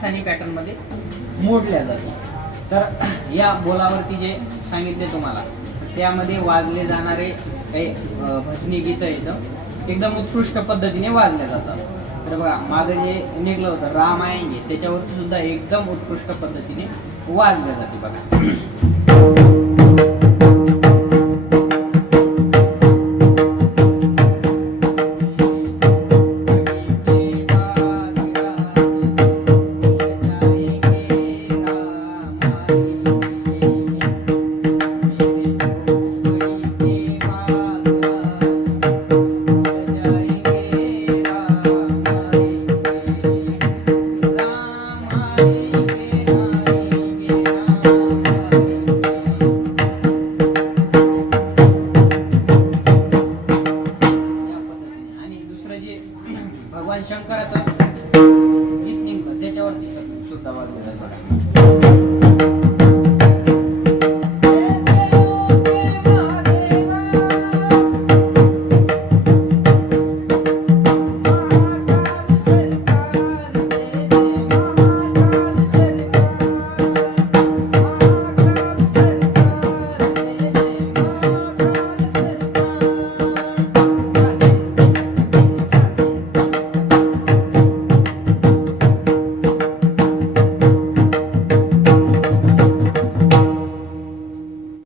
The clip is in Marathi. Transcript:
राजस्थानी पॅटर्न मध्ये मोडल्या जाते। तर या बोलावरती जे सांगितले तुम्हाला त्यामध्ये वाजले जाणारे काही भजनी गीतं एकदम एकदम उत्कृष्ट पद्धतीने वाजल्या जातात। तर बघा माझं जे निघलं होतं राम आएंगे त्याच्यावरती सुद्धा एकदम उत्कृष्ट पद्धतीने वाजल्या जाते बघा। भगवान शंकराचं गीत निघतं त्याच्यावरती सुद्धा वाजलं जातं बघा।